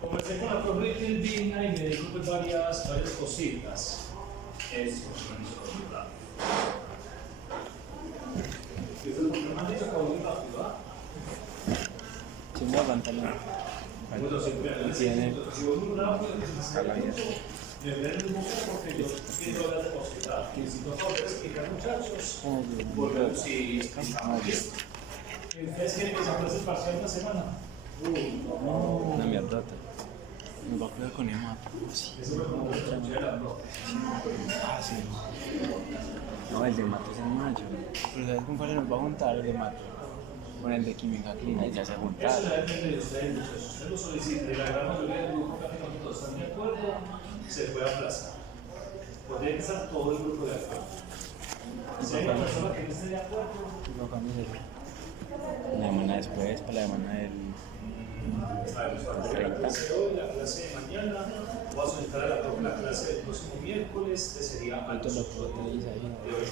Comencé con la propiedad y me dedico pues varias cositas. Eso, ¿me han dicho que muy rápido, ¿ah? Chinga pantalón. Tiene. Si voy muy rápido, me ven un poco porque yo quiero hablar de hospital. Y si no puedo explicar, muchachos, volvemos y explicamos. ¿Ustedes quieren que se aplace el parcial una semana? Una mierdota. Me va a cuidar con Emma. Eso me pongo mucho de la no. Ah, sí. No, el de mato es el mayo. Pero ¿sabes con cuál se nos va a juntar el de mato? Con el de química, que ahí ya se Eso juntaron. ya depende de ustedes, muchachos. Usted lo solicita y la gran mayoría del grupo prácticamente todos están de acuerdo, se puede aplazar. Podría estar todo el grupo de acuerdo. Si hay una persona que no esté de acuerdo, Lo cambié. La semana después, para la semana del. a ver, la clase de hoy, la clase de mañana, voy a solicitar a la clase del próximo miércoles, que sería a ¿Cuánto las lo 8 proteís ahí? de hoy.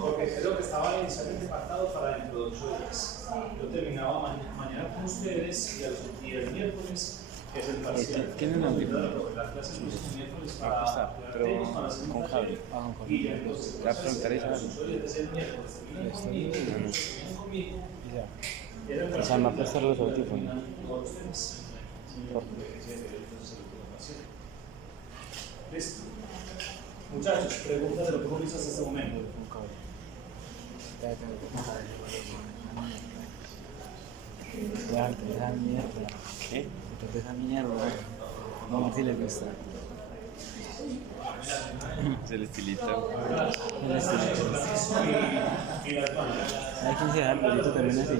Porque creo que estaba inicialmente pactado para dentro de 8 días. Yo terminaba mañana con ustedes y el miércoles es el parcial. ¿Tienen audífonos? La clase es el miércoles Va a costar, para pero tenis, para hacer un con taller. cable. Ah, con Y ya cable. entonces, La preguntaré a las si 8 días es el miércoles. Terminan conmigo, terminan conmigo. Era el O sea, me va a prestar los parcial, audífonos. terminan con ustedes. ¿Listo? Muchachos, preguntas de lo que hemos visto hasta este momento. Con cable. Ya, esa mierda. ¿Qué? Esa mierda. No, a ver si les gusta. Es el estilito. El estilo. Y las bandas. ¿Sabes quién se da el pelito también así?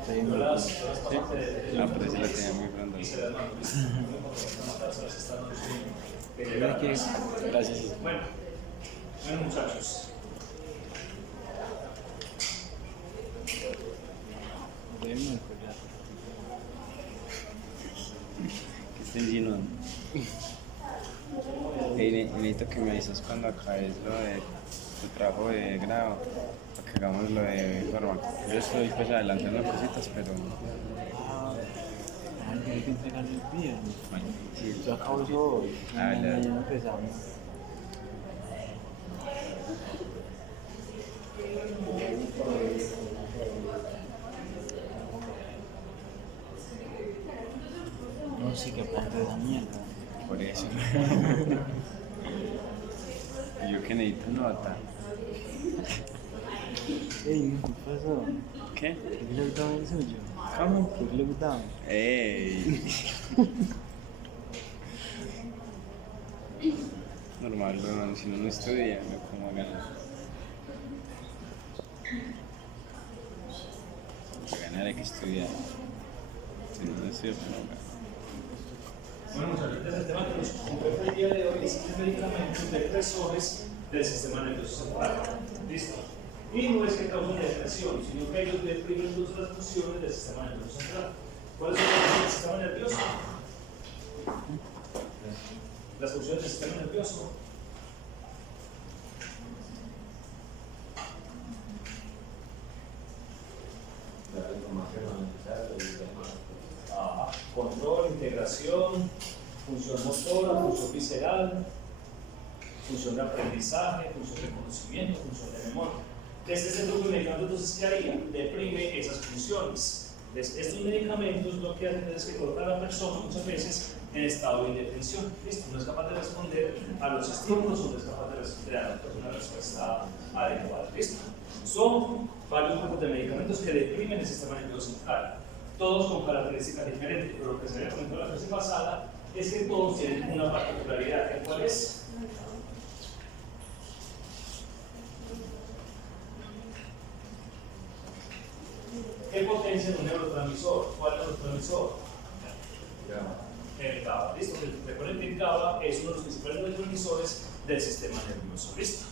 Está yendo el Las culo. partes de Ah, pero ese lo tenía muy pronto. y se las manos. Mira que. Gracias. Bueno, muchachos. Déjenme el collar. ¿Qué está insinuando? Necesito que me avises cuando acabes lo de tu trabajo de grado, para que hagamos lo de forma. Yo estoy pues adelantando cositas, pero Hay que entregar el día. sí, Yo acabo eso hoy. Ah, ya. Mañana empezamos. No sé qué planta esa mierda. por eso. Y yo que necesito nota. Ey, ¿qué pasó? ¿Qué? ¿Qué le gustaba el suyo? ¿Cómo? ¿Qué le gustaba? ¡Ey! Normal, weón, si uno no estudia, no como ganar. Para ganar hay que estudiar. Si no estudia, pues no gana. Bueno, muchachos, este es el tema que nos compete el día de hoy, es el medicamentos depresores del sistema nervioso central. ¿Listo? Y no es que causen depresión, sino que ellos deprimen las funciones del sistema nervioso central. ¿Cuáles son las funciones del sistema nervioso? Las funciones del sistema nervioso. Control, integración, función motora, función visceral, función de aprendizaje, función de conocimiento, función de memoria. Este grupo de medicamentos, entonces, ¿qué haría? Deprime esas funciones. Estos medicamentos lo que hacen es que colocan a la persona muchas veces en estado de indefensión. ¿Listo? No es capaz de responder a los estímulos o no es capaz de dar una respuesta adecuada. ¿Listo? Son varios grupos de medicamentos que deprimen el sistema nervioso central. Todos con características diferentes, pero lo que se ve en la clase pasada es que todos tienen una particularidad. ¿Cuál es? ¿Qué potencia un neurotransmisor? ¿Cuál neurotransmisor? El GABA. ¿Listo? Recuerden que el GABA es uno de los principales neurotransmisores del sistema nervioso. ¿Listo?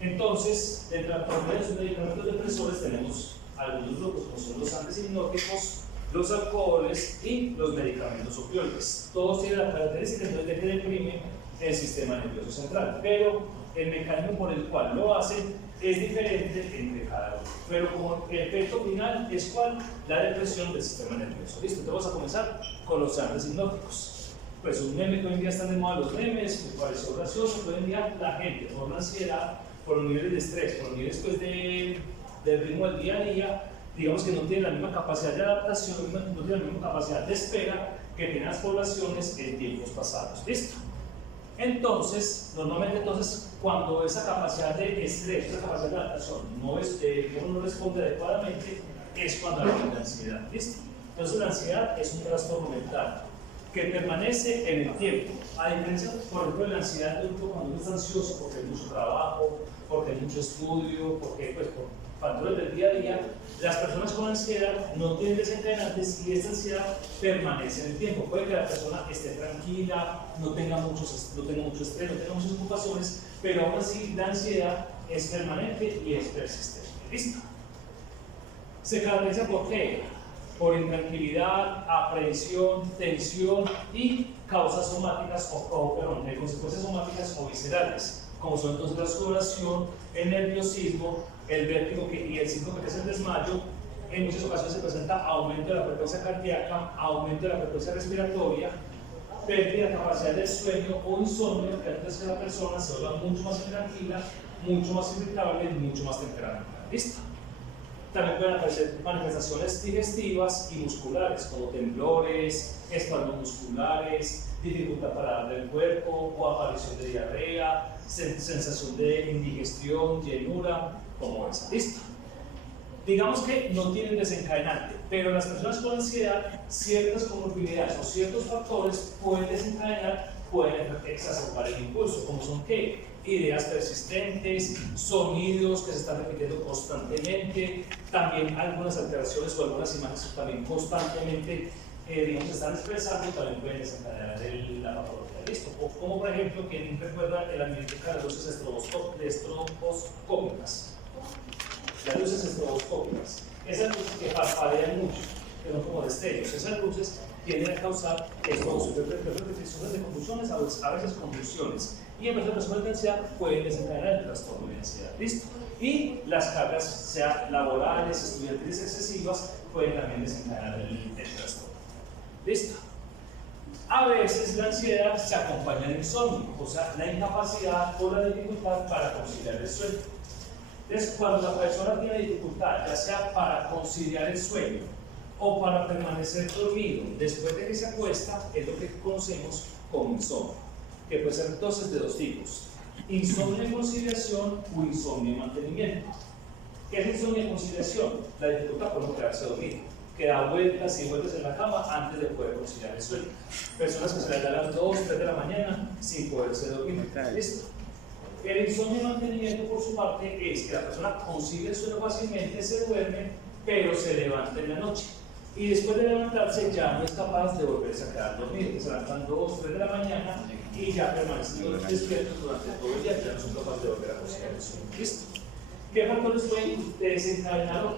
Entonces, dentro de los medicamentos depresores tenemos algunos grupos, como son los antipsicóticos, los alcoholes y los medicamentos opioides. Todos tienen la característica entonces de que deprimen el sistema nervioso central, pero el mecanismo por el cual lo hacen es diferente entre cada uno. Pero como el efecto final es ¿cuál? La depresión del sistema nervioso. ¿Listo? Entonces vamos a comenzar con los trances hipnóticos. Pues un meme que hoy en día están de moda los memes, me pareció gracioso, que hoy en día la gente por la ansiedad, por los niveles de estrés, por los niveles pues, del ritmo del día a día, digamos que no tiene la misma capacidad de adaptación, no tiene la misma capacidad de espera que tienen las poblaciones en tiempos pasados. ¿Listo? Entonces, normalmente cuando esa capacidad de estrés, esa capacidad de adaptación uno no responde adecuadamente, es cuando hay la ansiedad. ¿Listo? Entonces la ansiedad es un trastorno mental que permanece en el tiempo. A diferencia, por ejemplo, de la ansiedad de cuando uno está ansioso porque hay mucho trabajo, porque hay mucho estudio, porque pues, por factores del día a día, las personas con ansiedad no tienen desencadenantes y esta ansiedad permanece en el tiempo. Puede que la persona esté tranquila, no tenga mucho estrés, no tenga muchas ocupaciones, pero aún así la ansiedad es permanente y es persistente. ¿Listo? Se caracteriza por qué? Por intranquilidad, aprehensión, tensión y causas somáticas consecuencias somáticas o viscerales, como son entonces la sudoración, el nerviosismo, el vértigo y el síndrome que es el desmayo. En muchas ocasiones se presenta aumento de la frecuencia cardíaca, aumento de la frecuencia respiratoria, pérdida de capacidad del sueño o insomnio, que hace que la persona se vuelva mucho más intranquila, mucho más irritable y mucho más temperamental. ¿Listo? También pueden aparecer manifestaciones digestivas y musculares, como temblores, espasmos musculares, dificultad para darle el cuerpo o aparición de diarrea, sensación de indigestión, llenura, como esa. ¿Listo? Digamos que no tienen desencadenante, pero las personas con ansiedad, ciertas comorbilidades o ciertos factores pueden desencadenar, pueden exacerbar el impulso, como son ¿qué? Ideas persistentes, sonidos que se están repitiendo constantemente, también algunas alteraciones o algunas imágenes que también constantemente digamos, se están expresando, también pueden desencadenar la patología. ¿Listo? O como por ejemplo, quien recuerda el ambiente de las luces estroboscópicas. Las luces estroboscópicas, esas luces que parpadean mucho, que son como destellos, esas luces tienden a causar repeticiones de convulsiones, a veces convulsiones, y en personas de ansiedad pueden desencadenar el trastorno de ansiedad. ¿Listo? Y las cargas, sea laborales, estudiantiles excesivas, pueden también desencadenar el trastorno. ¿Listo? A veces la ansiedad se acompaña del insomnio, o sea, la incapacidad o la dificultad para conciliar el sueño. Entonces, cuando la persona tiene dificultad, ya sea para conciliar el sueño o para permanecer dormido después de que se acuesta, es lo que conocemos como insomnio, que puede ser entonces de dos tipos: insomnio de conciliación o insomnio de mantenimiento. ¿Qué es insomnio de conciliación? La dificultad por no quedarse dormido, que da vueltas y vueltas en la cama antes de poder conciliar el sueño. Personas que se les da a las 2, 3 de la mañana sin poderse dormir. ¿Listo? El insomnio de mantenimiento, por su parte, es que la persona consigue el sueño fácilmente, se duerme, pero se levanta en la noche. Y después de levantarse ya no es capaz de volverse a quedar dormido. Se levantan 2, 3 de la mañana y ya permanecen despiertos durante todo el día, ya no son capaces de volver a conciliar el sueño. ¿Listo? ¿Qué factores pueden desencadenar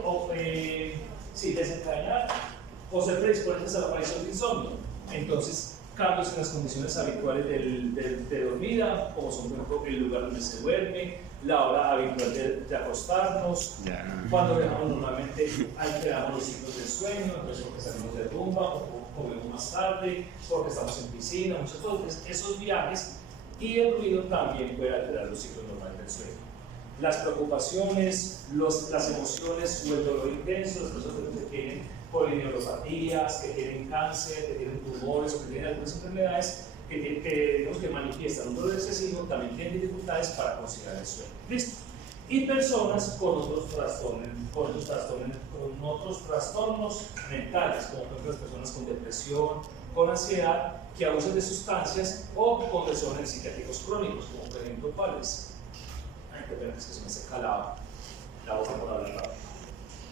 o ser predisponentes a la aparición de insomnio? Entonces, cambios en las condiciones habituales de dormida, como son por ejemplo el lugar donde se duerme, la hora habitual de acostarnos, cuando viajamos normalmente alteramos los ciclos del sueño, entonces porque salimos de rumba o comemos más tarde, porque estamos en piscina, muchas cosas. Esos viajes y el ruido también puede alterar los ciclos normales del sueño. Las preocupaciones, las emociones o el dolor intenso, las personas que tienen polineuropatías, que tienen cáncer, que tienen tumores o que tienen algunas enfermedades que manifiestan un dolor excesivo, también tienen dificultades para conciliar el sueño. ¿Listo? Y personas con otros trastornos mentales, como por ejemplo las personas con depresión, con ansiedad, que abusan de sustancias o con desórdenes psiquiátricos crónicos, como por ejemplo cuáles. Ay, qué pena, es que se me seca la boca por hablar rápido.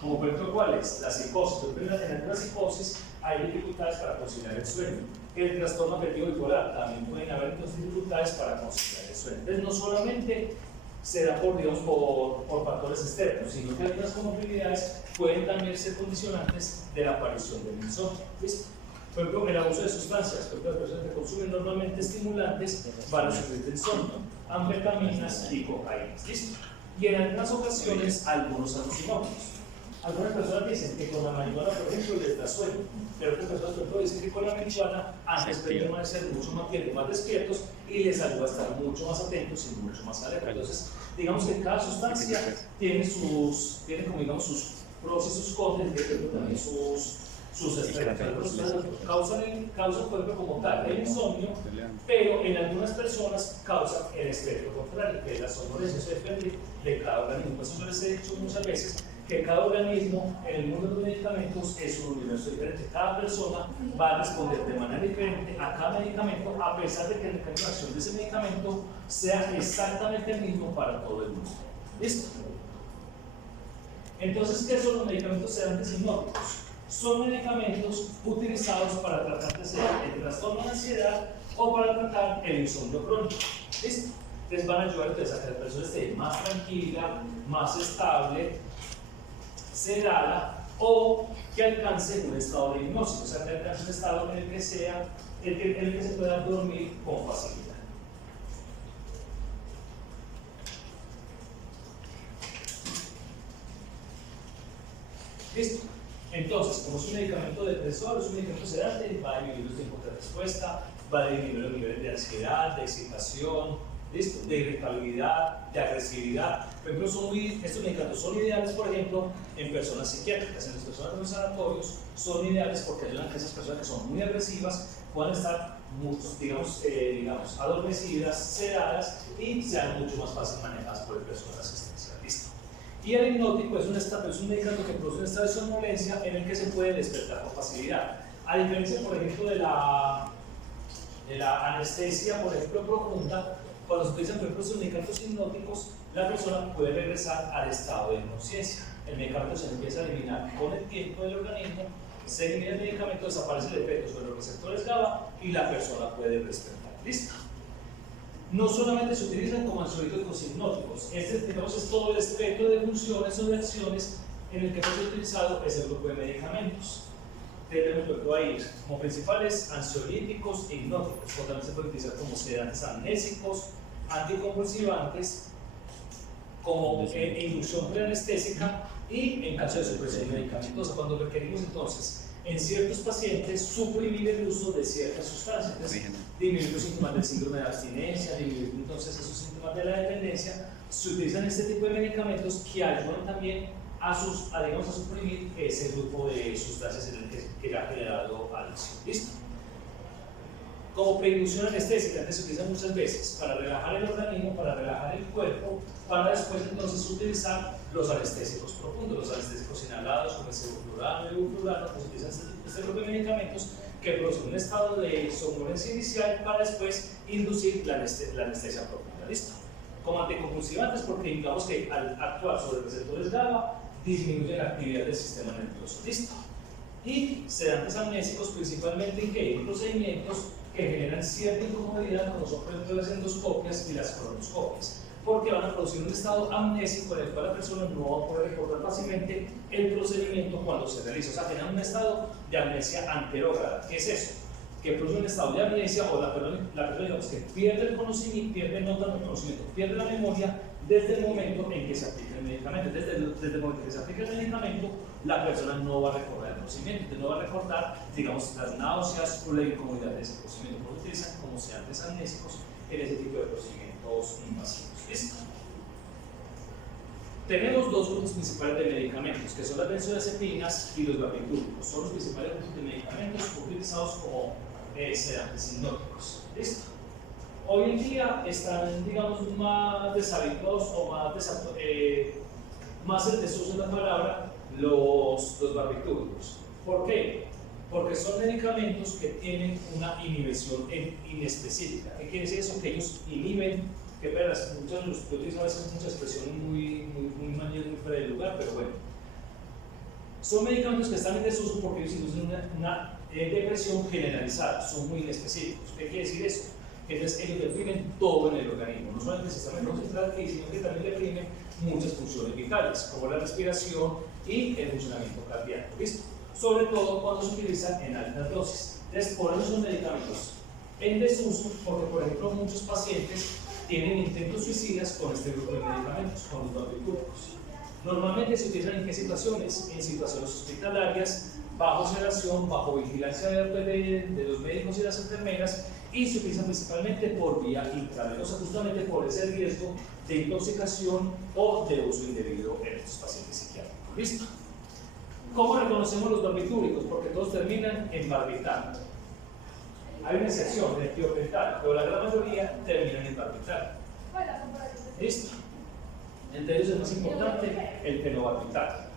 Como por ejemplo, ¿cuáles? La psicosis. En algunas psicosis hay dificultades para conciliar el sueño. El trastorno afectivo bipolar también pueden haber dificultades para conciliar el sueño. Entonces, no solamente se da por factores externos, sino que algunas comorbilidades pueden también ser condicionantes de la aparición del insomnio. ¿Listo? Por ejemplo, el abuso de sustancias. Por ejemplo, las personas que consumen normalmente estimulantes van a sufrir de insomnio, anfetaminas y cocaínas. ¿Listo? y en algunas ocasiones algunos alucinógenos. Algunas personas dicen que con la marihuana, por ejemplo, les da sueño, pero otras personas, por ejemplo, dicen que con la marihuana antes pueden permanecer mucho más tiempo, más despiertos y les ayuda a estar mucho más atentos y mucho más alerta. Entonces, digamos que cada sustancia tiene como digamos sus pros y sus contras, y también sus efectos. Causan por ejemplo como tal el insomnio, pero en algunas personas causan el espectro contrario, que es la somnolencia. Eso depende de cada organismo. Por eso yo les he dicho muchas veces que cada organismo en el mundo de los medicamentos es un universo diferente. Cada persona va a responder de manera diferente a cada medicamento, a pesar de que el mecanismo de acción de ese medicamento sea exactamente el mismo para todo el mundo. ¿Listo? Entonces, ¿qué son los medicamentos sedantes hipnóticos? Son medicamentos utilizados para tratar el trastorno de ansiedad o para tratar el insomnio crónico. ¿Listo? Les van a ayudar entonces a que la persona esté más tranquila, más estable, sedada, o que alcance un estado de hipnosis, o sea, que alcance un estado en el que se pueda dormir con facilidad. ¿Listo? Entonces, como es un medicamento depresor, es un medicamento sedante, va a disminuir los tiempos de respuesta, va a disminuir los niveles de ansiedad, de excitación, ¿listo? De irritabilidad, de agresividad. Por ejemplo, estos medicamentos son ideales, por ejemplo, en personas psiquiátricas. En las personas de los sanatorios son ideales porque ayudan a que esas personas que son muy agresivas puedan estar digamos, adormecidas, sedadas y sean mucho más fácil manejadas por el personal asistencial. ¿Listo? Y el hipnótico es un medicamento que produce un estado de somnolencia en el que se puede despertar con facilidad. A diferencia, por ejemplo, de la anestesia, por ejemplo, profunda, cuando se utilizan, por ejemplo, estos medicamentos hipnóticos, la persona puede regresar al estado de inconsciencia. El medicamento se empieza a eliminar con el tiempo del organismo, se elimina el medicamento, desaparece el efecto sobre los receptores GABA y la persona puede despertar. ¿Listo? No solamente se utilizan como ansiolíticos hipnóticos, es todo el espectro de funciones o de acciones en el que se ha utilizado ese grupo de medicamentos. Tenemos ahí como principales ansiolíticos e hipnóticos, o también se puede utilizar como sedantes amnésicos, anticonvulsivantes, como inducción preanestésica y en caso de supresión medicamentosa, cuando requerimos entonces en ciertos pacientes suprimir el uso de ciertas sustancias, entonces, disminuir los síntomas del síndrome de abstinencia, disminuir entonces esos síntomas de la dependencia, se utilizan este tipo de medicamentos que ayudan también a suprimir ese grupo de sustancias en el que ha generado adicción. ¿Listo? Como preinducción anestésica, que se utiliza muchas veces para relajar el organismo, para relajar el cuerpo, para después entonces utilizar los anestésicos profundos, los anestésicos inhalados como el sevoflurano y el ibuprofeno, pues utilizan este grupo de medicamentos que producen un estado de somnolencia inicial para después inducir la anestesia profunda. ¿Listo? Como anticonvulsivantes, porque digamos que al actuar sobre receptores GABA disminuye la actividad del sistema nervioso. ¿Listo? Y sedantes amnésicos principalmente en procedimientos que generan cierta incomodidad, como son por ejemplo las endoscopias y las colonoscopias, porque van a producir un estado amnésico en el cual la persona no va a poder recordar fácilmente el procedimiento cuando se realiza. O sea, generan un estado de amnesia anterógrada. ¿Qué es eso? Que produce un estado de amnesia o la persona digamos, que pierde el conocimiento, pierde la memoria desde el momento en que se aplica el medicamento. Desde el momento en que se aplica el medicamento, la persona no va a recordar el conocimiento, entonces no va a recordar, digamos, las náuseas o la incomodidad de ese procedimiento. Por eso utilizan como sedantes amnésicos en ese tipo de procedimientos invasivos. ¿Listo? Tenemos dos grupos principales de medicamentos, que son las benzodiazepinas y los barbitúricos. Son los principales grupos de medicamentos utilizados como sedantes hipnóticos. ¿Listo? Hoy en día están, digamos, más deshabituados o más en desuso de la palabra los barbitúricos. ¿Por qué? Porque son medicamentos que tienen una inhibición inespecífica. ¿Qué quiere decir eso? Que ellos inhiben, que verás, yo utilizo a veces muchas expresiones muy manías, muy fuera de lugar, pero bueno. Son medicamentos que están en desuso porque ellos inducen una depresión generalizada, son muy inespecíficos. ¿Qué quiere decir eso? Entonces ellos deprimen todo en el organismo, no solamente el sistema nervioso central, sino que también deprimen muchas funciones vitales, como la respiración y el funcionamiento cardíaco. ¿Listo? Sobre todo cuando se utilizan en altas dosis. Entonces, por eso son medicamentos en desuso, porque por ejemplo muchos pacientes tienen intentos suicidas con este grupo de medicamentos, con los barbitúricos. Normalmente se utilizan en qué situaciones? En situaciones hospitalarias, bajo sedación, bajo vigilancia de los médicos y las enfermeras, y se utilizan principalmente por vía intravenosa, justamente por ese riesgo de intoxicación o de uso indebido en estos pacientes psiquiátricos. ¿Listo? ¿Cómo reconocemos los barbitúricos? Porque todos terminan en barbital. Hay una excepción, el tiopental, pero la gran mayoría terminan en barbital. ¿Listo? Entre ellos es más importante el fenobarbital.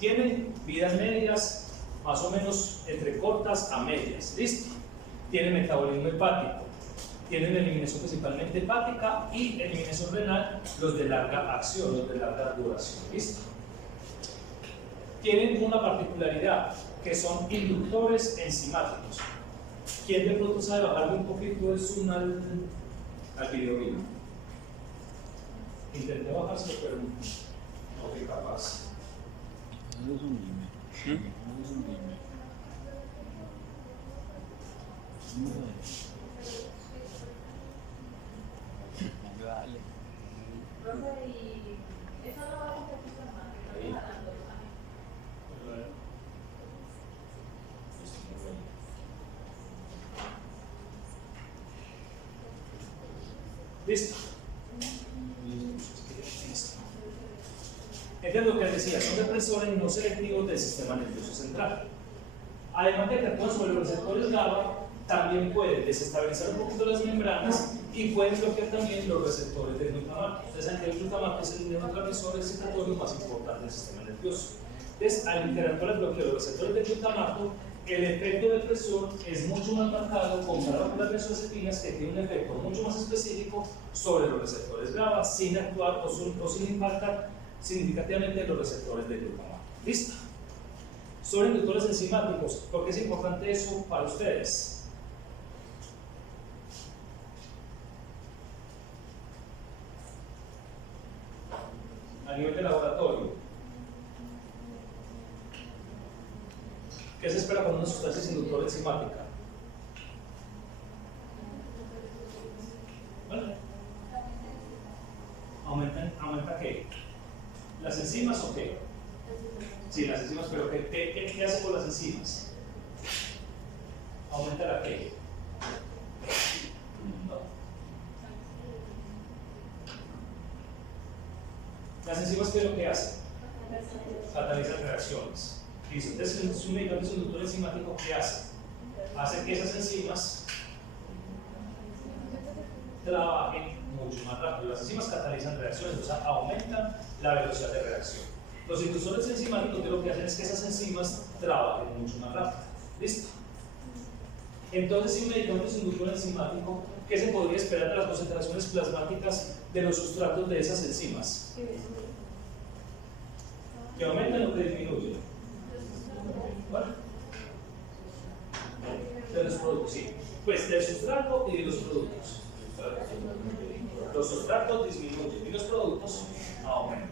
Tienen vidas medias, más o menos entre cortas a medias. ¿Listo? Tienen metabolismo hepático, tienen eliminación principalmente hepática y eliminación renal, los de larga acción, los de larga duración. ¿Listo? Tienen una particularidad, que son inductores enzimáticos. ¿Quién de pronto sabe bajarle un poquito el zoom al video mío? Intenté bajárselo, pero no fui capaz. No es un dime. No es un dime. Dale. Ahí. ¿Listo? Entonces lo que les decía, son depresores no selectivos del sistema nervioso central. Además de que actúan sobre los receptores GABA, también pueden desestabilizar un poquito las membranas y pueden bloquear también los receptores del glutamato. Ustedes saben que el glutamato es el neurotransmisor excitatorio más importante del sistema nervioso. Entonces, al interactuar el bloqueo de los receptores del glutamato, el efecto depresor es mucho más marcado comparado con las benzodiazepinas, que tiene un efecto mucho más específico sobre los receptores GABA, sin actuar o sin impactar significativamente los receptores del glutamato. ¿Listo? Sobre inductores enzimáticos, ¿por qué es importante eso para ustedes? A nivel de laboratorio, ¿qué se espera con una sustancia inductora enzimática? ¿Vale? ¿Aumenta qué? ¿Las enzimas o qué? Sí, las enzimas, pero ¿qué hace con las enzimas? ¿Aumenta la qué? No. Las enzimas, ¿qué es lo que hacen? Catalizan reacciones. Listo. Entonces, un medicamento inductor enzimático, ¿qué hace? Hace que esas enzimas trabajen mucho más rápido. Las enzimas catalizan reacciones, o sea, aumentan la velocidad de reacción. Los inductores enzimáticos lo que hacen es que esas enzimas trabajen mucho más rápido. ¿Listo? Entonces, si un medicamento es inductor enzimático, ¿qué se podría esperar de las concentraciones plasmáticas de los sustratos de esas enzimas? ¿Que aumentan o que disminuyen? ¿Vale? De los productos, sí. Pues del sustrato y de los productos. Los sustratos disminuyen y los productos aumentan.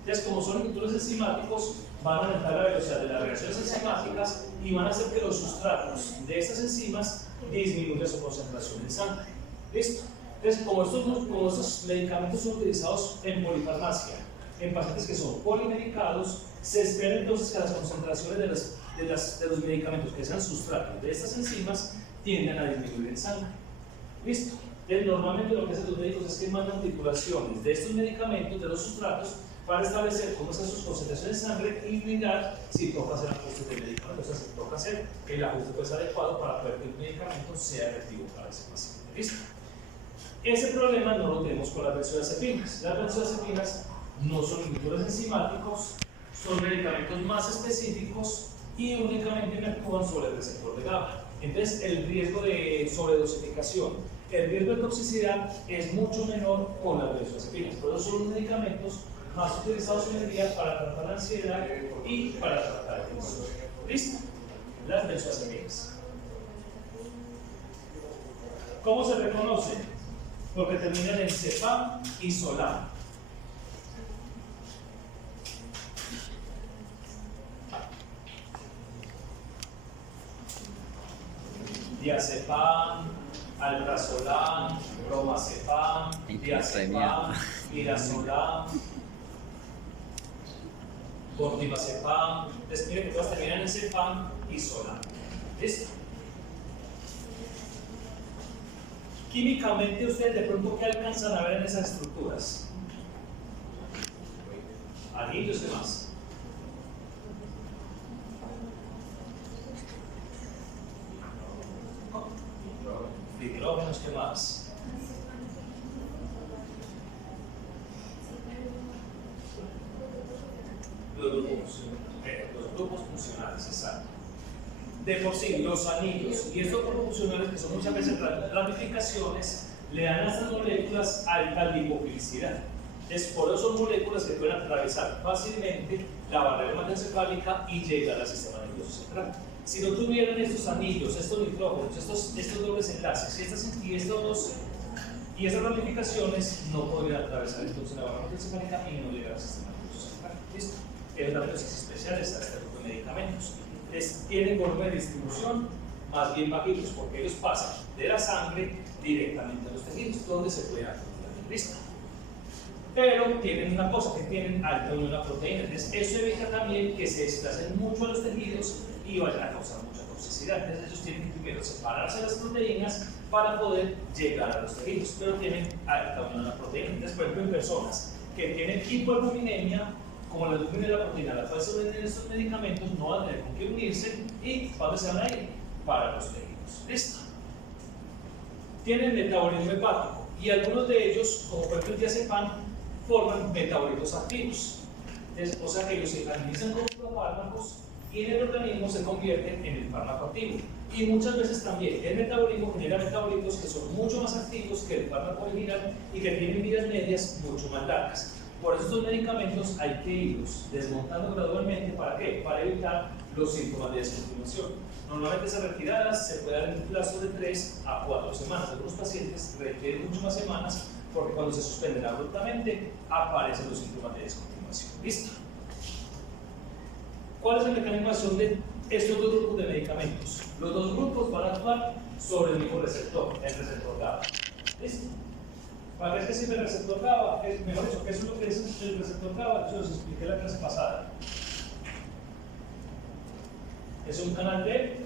Entonces, como son inductores enzimáticos, van a aumentar la velocidad de las reacciones enzimáticas y van a hacer que los sustratos de estas enzimas disminuyan su concentración en sangre. ¿Listo? Entonces, como estos medicamentos son utilizados en polifarmacia, en pacientes que son polimedicados, se espera entonces que las concentraciones de los medicamentos que sean sustratos de estas enzimas tiendan a disminuir en sangre. ¿Listo? Entonces, normalmente lo que hacen los médicos es que mandan titulaciones de estos medicamentos, de los sustratos, para establecer cómo están sus concentraciones en sangre y mirar si toca hacer ajustes de medicamentos, o sea, si toca hacer el ajuste pues adecuado para poder que el medicamento sea efectivo para ese paciente. ¿Listo? Ese problema no lo tenemos con las benzodiazepinas. Las benzodiazepinas no son inductores enzimáticos, son medicamentos más específicos y únicamente actúan sobre el receptor de GABA. Entonces, el riesgo de sobredosificación, el riesgo de toxicidad es mucho menor con las benzodiazepinas. Por eso son los medicamentos más utilizados hoy en día para tratar la ansiedad y para tratar el insomnio. ¿Listo? Las benzodiazepinas. ¿Cómo se reconocen? Porque terminan en cepam y solam. Diazepam, alprazolam, bromazepam, diazepam, midazolam, bortezepam. Entonces, miren que todas terminan en cepam y solam. ¿Listo? Químicamente, ustedes de pronto, ¿qué alcanzan a ver en esas estructuras? Anillos, ¿qué más? Hidrógenos, ¿qué más? Los grupos funcionales, exacto. De por sí, los anillos y estos grupos funcionales, que son muchas veces ramificaciones, le dan a estas moléculas alta lipofilicidad. Es por eso son moléculas que pueden atravesar fácilmente la barrera hematoencefálica y llegar al sistema nervioso central. Si no tuvieran estos anillos, estos nitrógenos, estos dobles enlaces y estas ramificaciones, no podrían atravesar entonces la barrera hematoencefálica y no llegar al sistema nervioso central. ¿Listo? Es una dosis especiales a este grupo de medicamentos. Tienen volumen de distribución más bien bajitos, porque ellos pasan de la sangre directamente a los tejidos, donde se puede acumular. ¿Listo? Pero tienen una cosa, que tienen alta unión a proteínas. Entonces, eso evita también que se desplacen mucho a los tejidos y vayan a causar mucha toxicidad. Entonces, ellos tienen que primero separarse de las proteínas para poder llegar a los tejidos, pero tienen alta unión a proteínas. Entonces, por ejemplo, en personas que tienen hipoalbuminemia, como la albúmina de la proteína la cual se unen en estos medicamentos, no van a tener con qué unirse y ¿para dónde se van a ir? Para los tejidos. ¿Listo? Tienen metabolismo hepático y algunos de ellos, como por ejemplo el diazepam, forman metabolitos activos. O sea que ellos se analizan como fármacos y en el organismo se convierten en el fármaco activo. Y muchas veces también el metabolismo genera metabolitos que son mucho más activos que el fármaco original y que tienen vidas medias mucho más largas. Por eso estos medicamentos hay que irlos desmontando gradualmente. ¿Para qué? Para evitar los síntomas de descontinuación. Normalmente esas retiradas se puede dar en un plazo de 3 a 4 semanas. Algunos pacientes requieren mucho más semanas porque cuando se suspenden abruptamente aparecen los síntomas de descontinuación. ¿Listo? ¿Cuál es el mecanismo de acción de estos dos grupos de medicamentos? Los dos grupos van a actuar sobre el mismo receptor, el receptor GABA. ¿Listo? ¿Para qué sirve el receptor GABA? Mejor dicho, ¿qué es lo que es el receptor GABA? Eso los expliqué la clase pasada. Es un canal de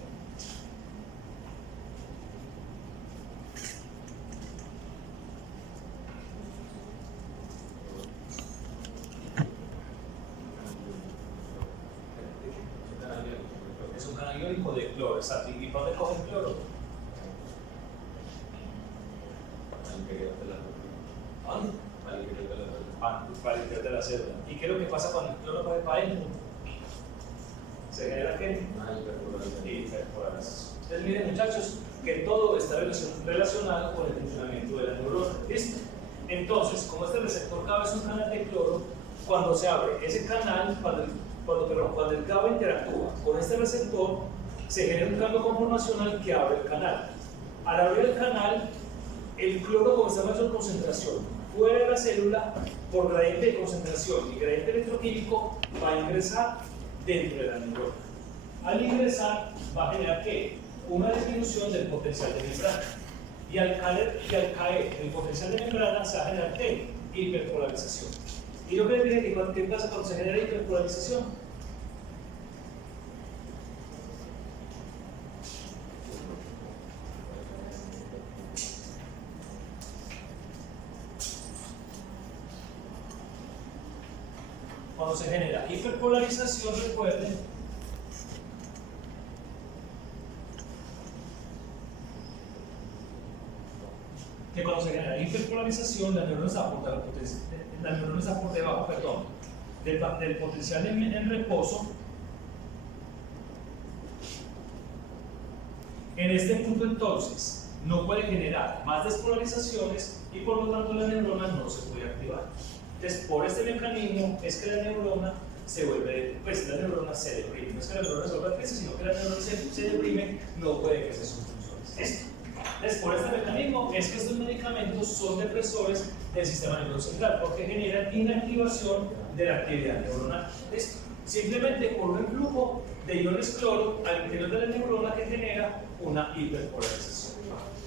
iónico de cloro, exacto. ¿Y para dónde coge el cloro? ¿Dónde? Para el interior de la célula. ¿Y qué es lo que pasa cuando el cloro coge para adentro? ¿Se genera qué? Hiperpolarización. Entonces miren muchachos, que todo está relacionado con el funcionamiento de la neurona. ¿Listo? Entonces, como este receptor GABA es un canal de cloro, cuando se abre ese canal, cuando el GABA interactúa con este receptor, se genera un cambio conformacional que abre el canal. Al abrir el canal, el cloro, como está en mayor concentración fuera de la célula, por gradiente de concentración y gradiente electroquímico, va a ingresar dentro de la neurona. Al ingresar, va a generar ¿qué? Una disminución del potencial de membrana. Y al caer el potencial de membrana, se va a generar ¿qué? Hiperpolarización. Y yo les dije que ¿qué pasa cuando se genera hiperpolarización? Cuando se genera hiperpolarización, recuerden que cuando se genera hiperpolarización, la neurona está por debajo, del potencial en reposo. En este punto, entonces, no puede generar más despolarizaciones y por lo tanto la neurona no se puede activar. Entonces, por este mecanismo es que la neurona se vuelve, pues la neurona se deprime. No es que la neurona se vuelva crece, sino que la neurona se deprime, no puede crecer sus funciones. ¿Esto? Entonces, por este mecanismo es que estos medicamentos son depresores del sistema nervioso central, porque generan inactivación de la actividad neuronal. ¿Listo? Simplemente por un flujo de iones cloro al interior de la neurona que genera una hiperpolarización.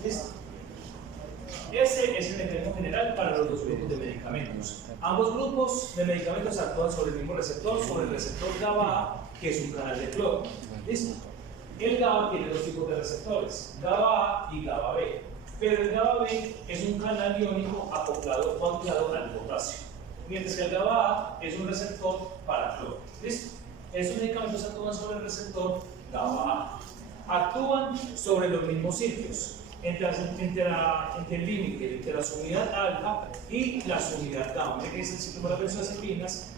¿Listo? Ese es el mecanismo general para los dos grupos de medicamentos. Ambos grupos de medicamentos actúan sobre el mismo receptor, sobre el receptor GABA, que es un canal de cloro. ¿Listo? El GABA tiene dos tipos de receptores, GABA A y GABA B. Pero el GABA B es un canal iónico acoplado o anclado al potasio, mientras que el GABA A es un receptor para cloro. ¿Listo? Estos medicamentos actúan sobre el receptor GABA A. Actúan sobre los mismos sitios, entre el límite entre la subunidad alfa y la subunidad gamma, que es el sitio para las benzodiazepinas,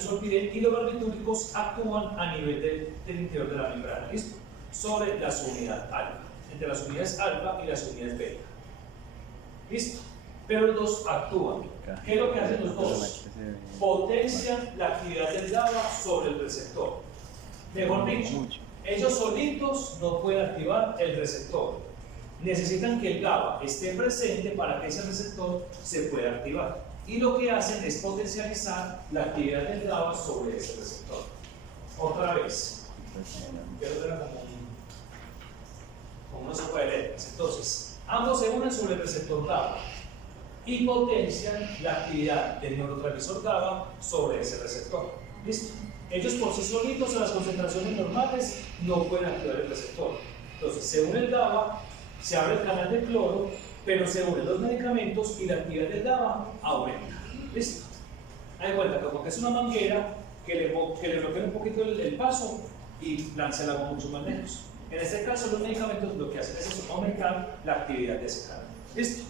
sulfidil, y los barbitúricos actúan a nivel del interior de la membrana, ¿listo? Sobre la subunidad alfa, entre las unidades alfa y las unidades beta. ¿Listo? Pero los dos actúan. ¿Qué es lo que hacen los dos? Potencian la actividad del GABA sobre el receptor. Mejor dicho, ellos solitos no pueden activar el receptor. Necesitan que el GABA esté presente para que ese receptor se pueda activar. Y lo que hacen es potencializar la actividad del GABA sobre ese receptor. Otra vez. Quiero ver como una sopa de letras. Entonces, ambos se unen sobre el receptor GABA y potencian la actividad del neurotransmisor GABA sobre ese receptor. ¿Listo? Ellos por sí solitos a las concentraciones normales no pueden activar el receptor. Entonces se une el GABA, se abre el canal de cloro, pero se unen los medicamentos y la actividad del GABA aumenta. ¿Listo? Hay cuenta que como que es una manguera que le bloquea un poquito el paso y lanza el agua mucho más lejos. En este caso los medicamentos lo que hacen es eso, aumentar la actividad de ese canal. ¿Listo?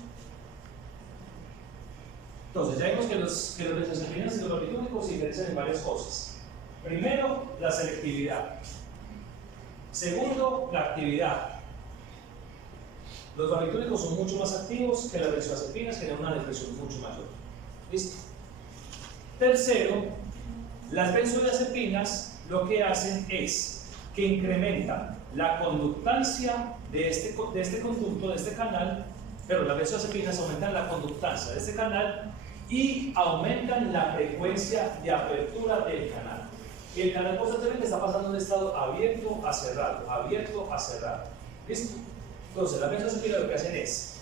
Entonces ya vimos que los benzodiazepinas y los barbitúricos se diferencian en varias cosas. Primero, la selectividad. Segundo, la actividad. Los barbitúricos son mucho más activos que las benzodiazepinas, que tienen una depresión mucho mayor. ¿Listo? Tercero, las benzodiazepinas lo que hacen es que incrementan la conductancia de este conducto, de este canal, pero las benzodiazepinas aumentan la conductancia de este canal y aumentan la frecuencia de apertura del canal. El canal constantemente está pasando de estado abierto a cerrado, abierto a cerrado. ¿Listo? Entonces, las benzodiazepinas lo que hacen es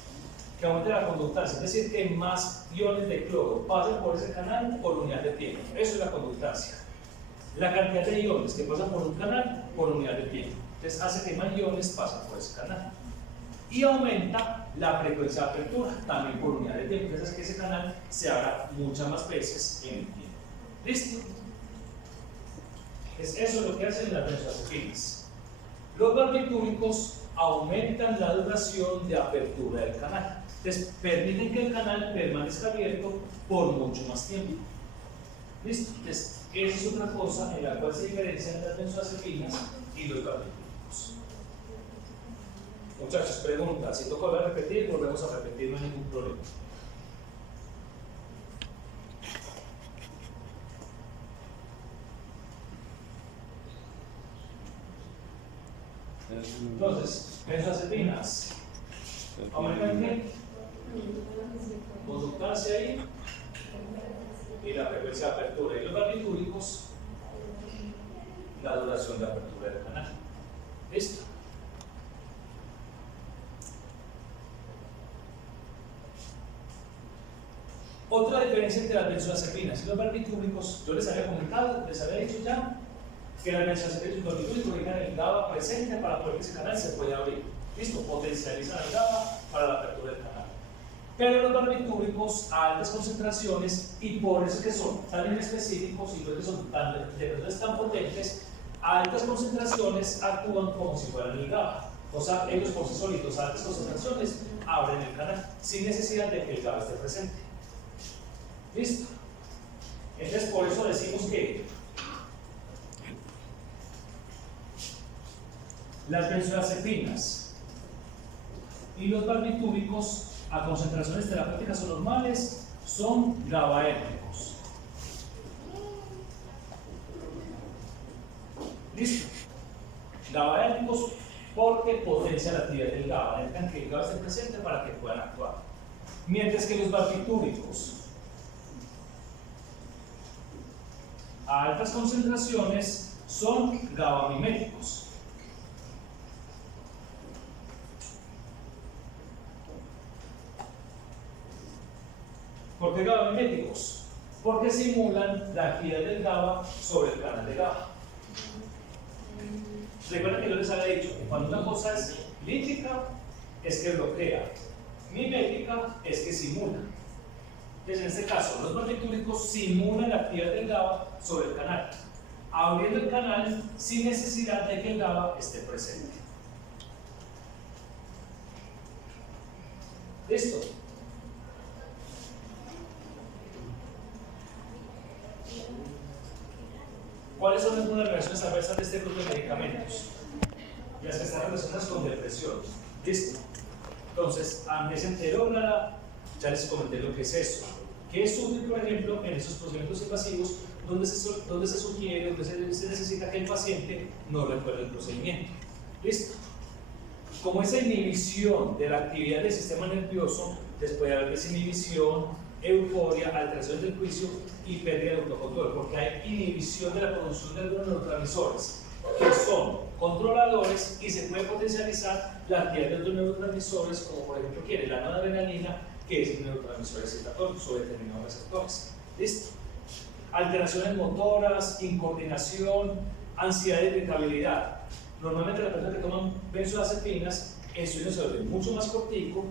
que aumenten la conductancia, es decir, que más iones de cloro pasen por ese canal por unidad de tiempo. Eso es la conductancia. La cantidad de iones que pasan por un canal por unidad de tiempo. Entonces, hace que más iones pasen por ese canal. Y aumenta la frecuencia de apertura, también por unidad de tiempo. Entonces, hace que ese canal se abra muchas más veces en el tiempo. ¿Listo? Eso es lo que hacen las benzodiazepinas. Los barbitúricos aumentan la duración de apertura del canal. Entonces, permiten que el canal permanezca abierto por mucho más tiempo. ¿Listo? Entonces, esa es otra cosa en la cual se diferencian las benzodiazepinas y los barbitúricos. Muchachos, pregunta. Si toca volver a repetir, volvemos a repetir, no hay ningún problema. Entonces, benzodiazepinas aumentan ¿qué? Conductancia ahí y la frecuencia de apertura. Y los barbitúricos, la duración de apertura del canal. ¿Listo? Otra diferencia entre las benzodiazepinas y los barbitúricos, yo les había comentado, les había dicho ya, que las benzodiazepinas y los barbitúricos tienen el GABA presente para poder que ese canal se pueda abrir. ¿Listo? Potencializan el GABA para la apertura del canal. Pero los barbitúricos a altas concentraciones, y por eso es que son tan específicos y por eso son tan potentes, a altas concentraciones actúan como si fueran el GABA. O sea, ellos por sí solitos a altas concentraciones abren el canal sin necesidad de que el GABA esté presente. ¿Listo? Entonces por eso decimos que las benzodiazepinas y los barbitúricos a concentraciones terapéuticas o normales son GABAérgicos. ¿Listo? GABAérgicos porque potencia la actividad del GABA, necesitan que el GABA esté presente para que puedan actuar. Mientras que los barbitúricos a altas concentraciones son GABA-miméticos. ¿Por qué GABA-miméticos? Porque simulan la actividad del GABA sobre el canal de GABA. Recuerden que yo les había dicho que cuando una cosa es lítica, es que bloquea, mimética es que simula. Entonces, en este caso, los barbitúricos simulan la actividad del GABA sobre el canal, abriendo el canal sin necesidad de que el GABA esté presente. ¿Listo? ¿Cuáles son algunas reacciones adversas de este grupo de medicamentos? Las que están relacionadas con depresión. ¿Listo? Entonces, amnesia enterógrada, ya les comenté lo que es eso. Que es útil, por ejemplo, en esos procedimientos invasivos donde se sugiere, donde se necesita que el paciente no recuerde el procedimiento. ¿Listo? Como esa inhibición de la actividad del sistema nervioso, después puede haber desinhibición, euforia, alteraciones del juicio y pérdida de autocontrol, porque hay inhibición de la producción de algunos neurotransmisores que son controladores y se puede potencializar la actividad de otros neurotransmisores, como por ejemplo quiere la noradrenalina, que es el neurotransmisor excitatorio sobre determinados receptores. ¿Listo? Alteraciones motoras, incoordinación, ansiedad y irritabilidad. Normalmente las personas que toman benzodiazepinas, el sueño se vuelve mucho más cortico,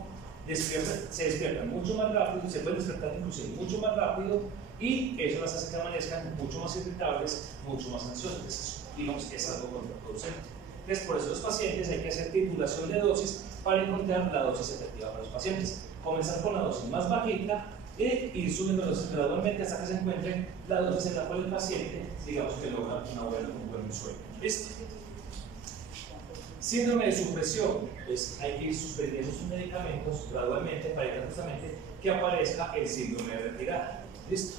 se despiertan mucho más rápido, se pueden despertar inclusive mucho más rápido y eso las hace que amanezcan mucho más irritables, mucho más ansiosos. Entonces, digamos que es algo contraproducente. Entonces, por eso los pacientes hay que hacer titulación de dosis para encontrar la dosis efectiva para los pacientes. Comenzar con la dosis más bajita e ir subiendo las dosis gradualmente hasta que se encuentre la dosis en la cual el paciente, digamos que logra un buen sueño. ¿Listo? Síndrome de supresión, pues hay que ir suspendiendo sus medicamentos gradualmente para evitar justamente que aparezca el síndrome de retirada. ¿Listo?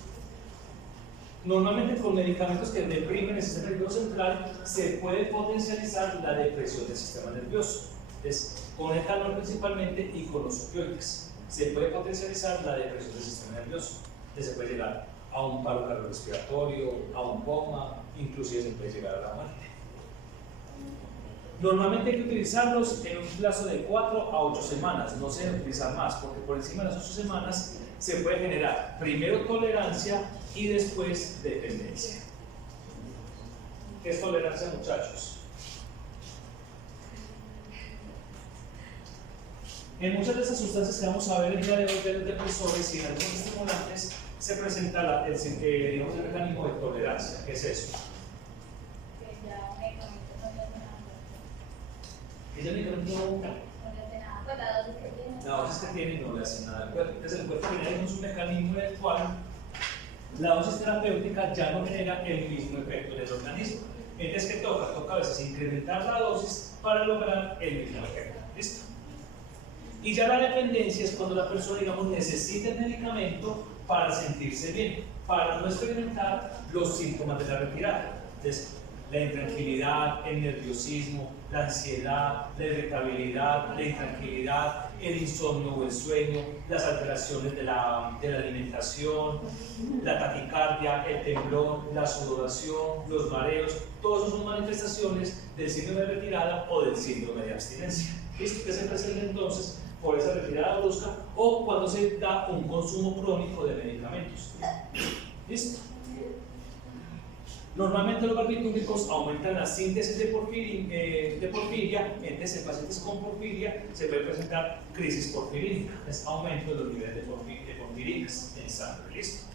Normalmente con medicamentos que deprimen el sistema nervioso central se puede potencializar la depresión del sistema nervioso. Entonces, con el calor principalmente y con los opioides se puede potencializar la depresión del sistema nervioso. Entonces, se puede llegar a un paro cardiorrespiratorio, a un coma, inclusive se puede llegar a la muerte. Normalmente hay que utilizarlos en un plazo de 4 a 8 semanas, no se deben utilizar más, porque por encima de las 8 semanas se puede generar primero tolerancia y después dependencia. ¿Qué es tolerancia, muchachos? En muchas de esas sustancias que vamos a ver el día de hoy de los depresores y en algunos estimulantes se presenta el mecanismo de tolerancia. ¿Qué es eso? Ella me preguntó, la dosis que tiene no le hace nada al cuerpo. Entonces el cuerpo genera un mecanismo en el cual la dosis terapéutica ya no genera el mismo efecto en el organismo. Entonces, ¿qué toca? Toca a veces incrementar la dosis para lograr el mismo efecto. ¿Listo? Y ya la dependencia es cuando la persona, digamos, necesita el medicamento para sentirse bien, para no experimentar los síntomas de la retirada. Entonces, la intranquilidad, el nerviosismo, la ansiedad, la irritabilidad, la intranquilidad, el insomnio o el sueño, las alteraciones de la alimentación, la taquicardia, el temblor, la sudoración, los mareos, todos esos son manifestaciones del síndrome de retirada o del síndrome de abstinencia. ¿Listo? Que se presenta entonces por esa retirada brusca o cuando se da un consumo crónico de medicamentos. ¿Listo? Normalmente los barbitúricos aumentan la síntesis de porfiria, entonces en pacientes con porfiria se puede presentar crisis porfirínica, es aumento de los niveles de porfirinas en sangre. ¿Listo?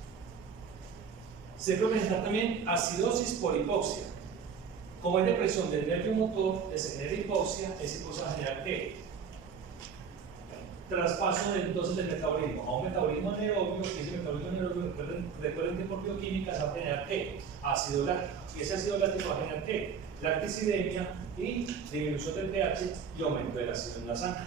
Se puede presentar también acidosis por hipoxia. Como hay depresión del nervio motor, se genera hipoxia, esa hipoxia va a generar ¿qué? Traspaso entonces del metabolismo a un metabolismo anaerobio, y ese metabolismo anaerobio, recuerden que por bioquímica se va a generar ¿qué? Ácido láctico, y ese ácido láctico va a generar ¿qué? Lacticidemia y disminución del pH y aumento del ácido en la sangre.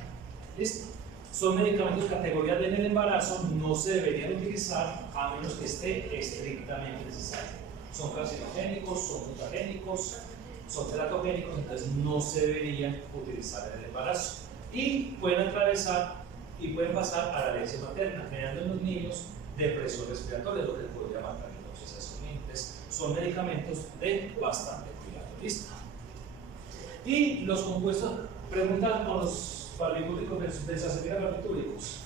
¿Listo? Son medicamentos categoría D en el embarazo, no se deberían utilizar a menos que esté estrictamente necesario. Son carcinogénicos, son mutagénicos, son teratogénicos, entonces no se deberían utilizar en el embarazo. Y pueden atravesar y pueden pasar a la leche materna, generando en los niños depresión respiratoria, lo que podría matar entonces a esos niños. Son medicamentos de bastante cuidado. ¿Listo? Y los compuestos, preguntan con los barbitúricos, benzodiazepinas barbitúricos.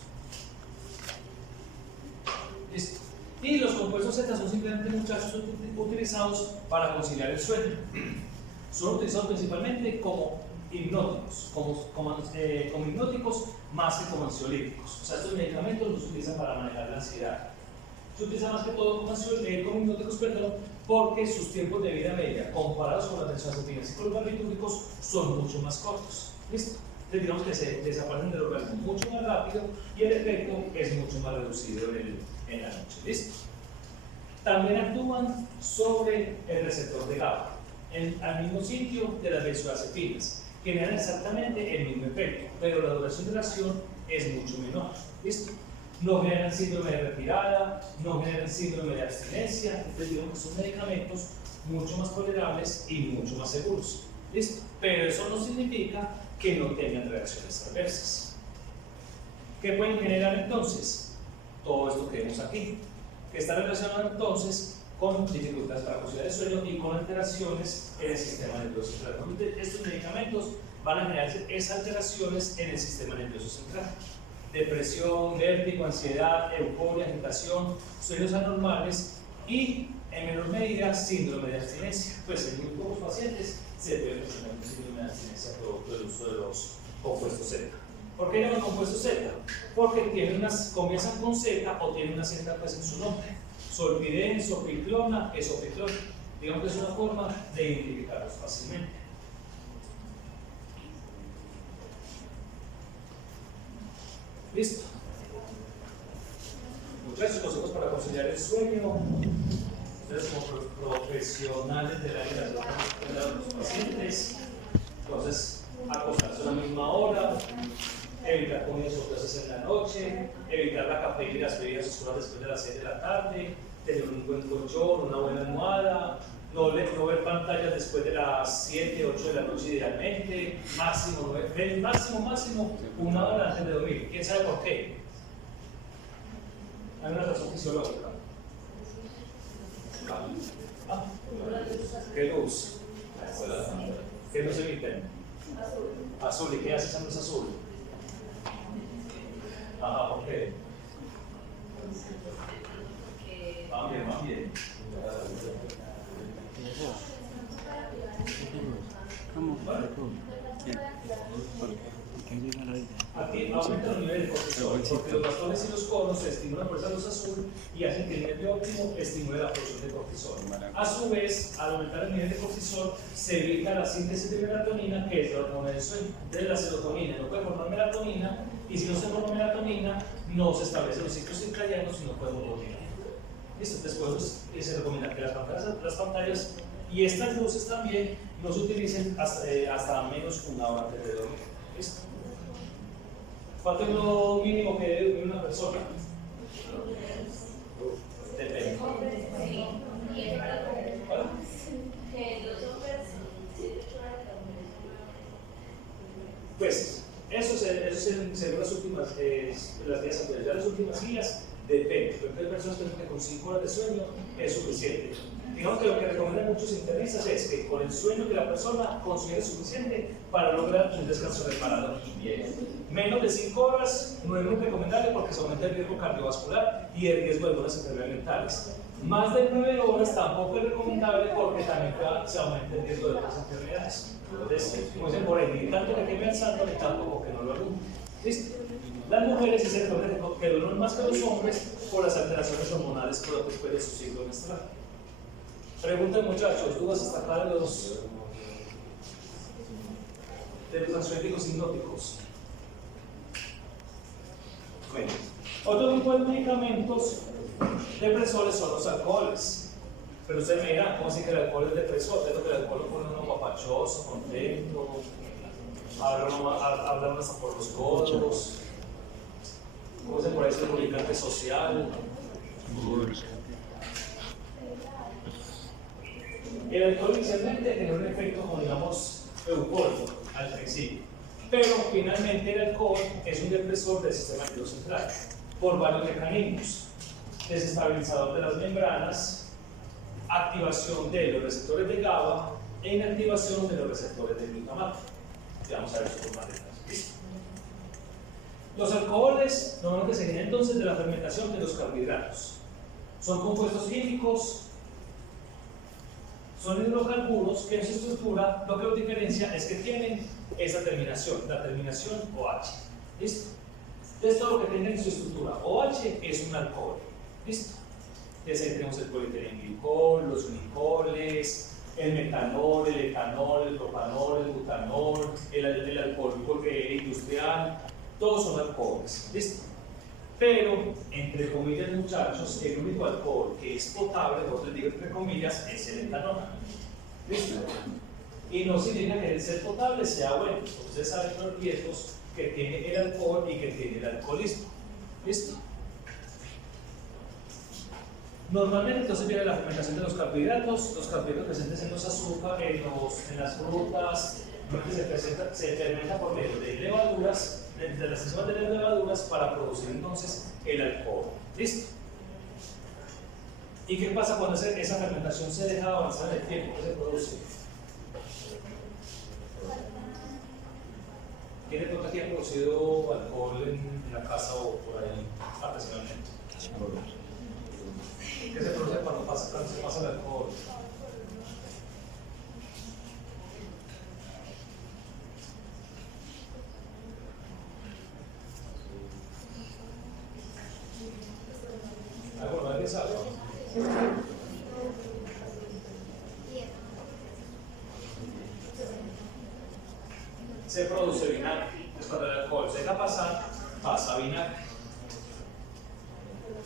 Y los compuestos Z son simplemente muchachos utilizados para conciliar el sueño. Son utilizados principalmente como hipnóticos, como hipnóticos más que como ansiolíticos. O sea, estos medicamentos los utilizan para manejar la ansiedad. Se utiliza más que todo como hipnóticos, porque sus tiempos de vida media, comparados con las benzodiazepinas y con los barbitúricos, son mucho más cortos. ¿Listo? Entonces, digamos que se desaparecen del organismo mucho más rápido y el efecto es mucho más reducido en la noche. ¿Listo? También actúan sobre el receptor de GABA, al mismo sitio de las benzodiazepinas, que generan exactamente el mismo efecto, pero la duración de la acción es mucho menor. ¿Listo? No generan síndrome de retirada, no generan síndrome de abstinencia, entonces digamos que son medicamentos mucho más tolerables y mucho más seguros. ¿Listo? Pero eso no significa que no tengan reacciones adversas. ¿Qué pueden generar entonces? Todo esto que vemos aquí, que está relacionado entonces con dificultades para conciliar el sueño y con alteraciones en el sistema nervioso central. Estos medicamentos van a generar esas alteraciones en el sistema nervioso central. Depresión, vértigo, ansiedad, euforia, agitación, sueños anormales y, en menor medida, síndrome de abstinencia. Pues en muy pocos pacientes se puede presentar un síndrome de abstinencia producto del uso de los compuestos Z. ¿Por qué llaman compuestos Z? Porque comienzan con Z o tienen una Z pues en su nombre. Solpidem, sopiclona, esopiclona. Digamos que es una forma de identificarlos fácilmente. ¿Listo? Muchachos, consejos para conciliar el sueño. Ustedes como profesionales del área de la salud de los pacientes, entonces acostarse a la misma hora, evitar comidas o clases en la noche, evitar la cafeína y las bebidas oscuras después de las 6 de la tarde, tener un buen colchón, una buena almohada, no ver pantallas después de las 7, 8 de la noche idealmente, máximo 9, máximo una hora antes de dormir. ¿Quién sabe por qué? Hay una razón fisiológica. ¿Qué luz? ¿Qué luz emiten? Azul. ¿Y qué hace esa luz azul? Ajá, ¿por qué? Va bien. ¿Cómo? Aquí aumenta el nivel de cortisol, porque los bastones y los conos se estimulan por esa luz azul y hacen que el nervio óptimo estimule la producción de cortisol. A su vez, al aumentar el nivel de cortisol, se evita la síntesis de melatonina, que es la hormona del sueño. Entonces, la serotonina no puede formar melatonina, y si no se forma melatonina, no se establecen los ciclos circadianos y no podemos dormir. ¿Listo? Después se recomienda que las pantallas y estas luces también no se utilicen hasta menos una hora antes de dormir. ¿Listo? ¿Cuánto es lo mínimo que debe dormir una persona? Depende. ¿Vale? Pues eso según las últimas las días anteriores. Ya las últimas días depende, pero hay personas que con 5 horas de sueño es suficiente. Digamos que lo que recomiendan muchos internistas es que con el sueño que la persona considere suficiente para lograr un descanso reparador. Menos de 5 horas no es muy recomendable porque se aumenta el riesgo cardiovascular y el riesgo de algunas enfermedades mentales. Más de 9 horas tampoco es recomendable porque también se aumenta el riesgo de otras enfermedades. Entonces, como dicen por ahí, ni tanto que queme al santo, ni tampoco que no lo alumbre. ¿Listo? Las mujeres sí se recomienda que duerman más que los hombres por las alteraciones hormonales propias de su ciclo menstrual. Pregunten, muchachos, dudas hasta acá de los ansiolíticos hipnóticos. Bueno, otro tipo de medicamentos depresores son los alcoholes. Pero ustedes me dirán, ¿cómo así que el alcohol es depresor? Es lo que el alcohol lo pone uno papachoso, contento, hablan hasta por los codos, como se por ahí el lubricante social. El alcohol inicialmente tiene un efecto, como digamos, eufórico al principio, pero finalmente el alcohol es un depresor del sistema nervioso central por varios mecanismos: desestabilizador de las membranas, activación de los receptores de GABA e inactivación de los receptores de glutamato. Ya vamos a ver eso por más detalles. ¿Listo? Los alcoholes normalmente se generan entonces de la fermentación de los carbohidratos. Son compuestos químicos, son hidrocarburos que en su estructura lo que los diferencia es que tienen esa terminación, la terminación OH. ¿Listo? Entonces todo lo que tenga en su estructura OH es un alcohol. ¿Listo? Entonces ahí tenemos el polietilenglicol, los glicoles, el metanol, el etanol, el propanol, el butanol, el alcohol industrial, todos son alcoholes. ¿Listo? Pero, entre comillas, muchachos, el único alcohol que es potable, vos les digo entre comillas, es el etanol. ¿Listo? Y no significa que el ser potable sea bueno. Ustedes saben los riesgos que tiene el alcohol y que tiene el alcoholismo. ¿Listo? Normalmente entonces viene la fermentación de los carbohidratos presentes en los azúcares, en las frutas, se fermenta por medio de levaduras, de las enzimas de las levaduras para producir entonces el alcohol. ¿Listo? ¿Y qué pasa cuando esa fermentación se deja avanzar en el tiempo? ¿Qué se produce? ¿Quién de pronto aquí ha producido alcohol en la casa o por ahí artesanalmente? ¿Qué se produce cuando se pasa el alcohol? ¿Alguien sabe? Se produce vinagre. Es cuando el alcohol se deja pasar, pasa vinagre.